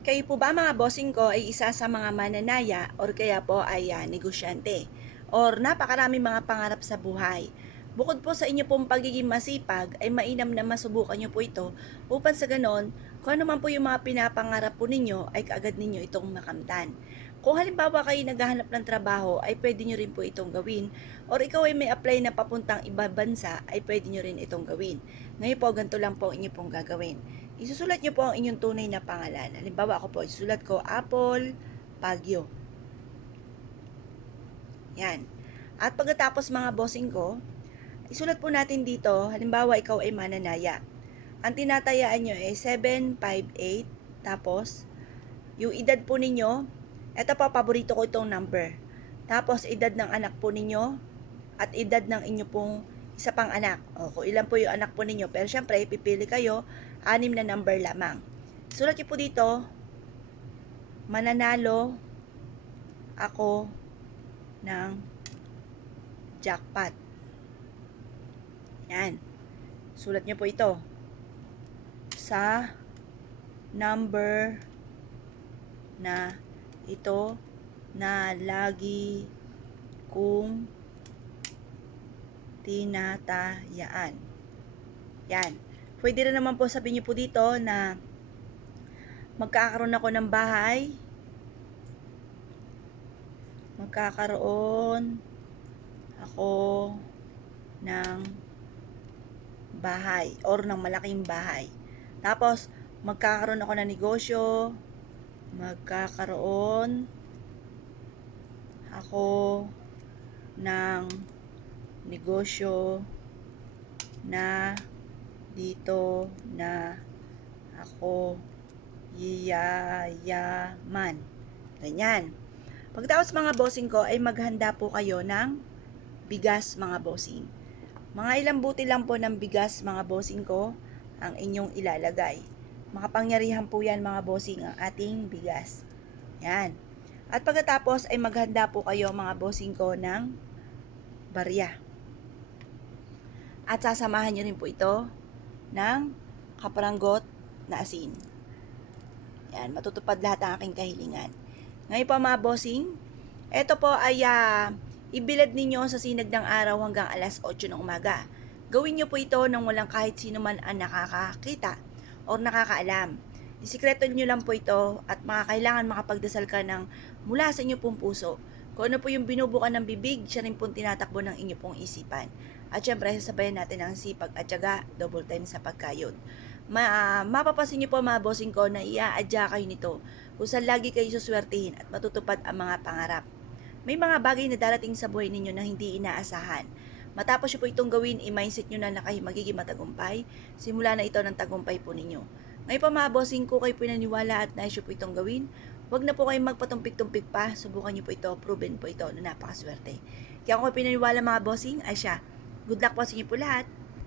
Kayo po ba mga bossing ko ay isa sa mga mananaya or kaya po ay negosyante? Or napakaraming mga pangarap sa buhay. Bukod po sa inyo pong pagiging masipag, ay mainam na masubukan nyo po ito upang sa ganon, kung ano man po yung mga pinapangarap po ninyo ay kaagad ninyo itong makamtan. Kung halimbawa kayo naghahanap ng trabaho ay pwede nyo rin po itong gawin or ikaw ay may apply na papuntang ibang bansa ay pwede nyo rin itong gawin. Ngayon po ganito lang po inyo pong gagawin. Isusulat nyo po ang inyong tunay na pangalan. Halimbawa ako po, isusulat ko Apple Pagyo. Yan. At pagkatapos mga bossing ko, isulat po natin dito, halimbawa ikaw ay mananaya. Ang tinatayaan nyo ay 758, tapos yung edad po ninyo, eto po, paborito ko itong number. Tapos edad ng anak po ninyo at edad ng inyo pong isa pang anak. O, kung ilan po yung anak po ninyo. Pero syempre, pipili kayo, 6 na number lamang. Sulat niyo po dito, mananalo ako ng jackpot. Yan. Sulat niyo po ito. Sa number na ito na lagi kong tinatayaan. Yan. Pwede rin naman po sabihin niyo po dito na magkakaroon ako ng bahay. Magkakaroon ako ng bahay or ng malaking bahay. Tapos, magkakaroon ako ng negosyo. Magkakaroon ako ng negosyo na dito na ako yayaman. Ganyan. Pagkatapos mga bossing ko ay maghanda po kayo ng bigas mga bossing. Mga ilang buti lang po ng bigas mga bossing ko ang inyong ilalagay. Makapangyarihan po yan mga bossing ang ating bigas. Yan. At pagkatapos ay maghanda po kayo mga bossing ko ng barya. At sasamahan nyo rin po ito ng kaparanggot na asin. Yan, matutupad lahat ang aking kahilingan. Ngayon po mga bossing, ito po ay ibilad ninyo sa sinag ng araw hanggang alas 8 ng umaga. Gawin nyo po ito nang walang kahit sino man ang nakakakita o nakakaalam. Isikreto nyo lang po ito at kailangan makapagdasal ka ng mula sa inyo pong puso. Kung ano po yung binubukan ng bibig, siya rin pong tinatakbo ng inyo pong isipan. At syempre, sasabayan natin ang sipag at syaga, double time sa pagkayod. Mapapasin nyo po mga bossing ko na iaadya kayo nito kung saan lagi kayo suswertihin at matutupad ang mga pangarap. May mga bagay na darating sa buhay ninyo na hindi inaasahan. Matapos nyo po itong gawin, i-mindset nyo na kayo magiging matagumpay. Simula na ito ng tagumpay po ninyo. Ngayon pa mga bossing ko kayo pinaniwala at nais nyo po itong gawin, huwag na po kayong magpatumpik-tumpik pa. Subukan nyo po ito, proven po ito na napakaswerte. Kaya kung kayo pinaniwala mga bossing, ay siya. Good luck po sa inyo po lahat.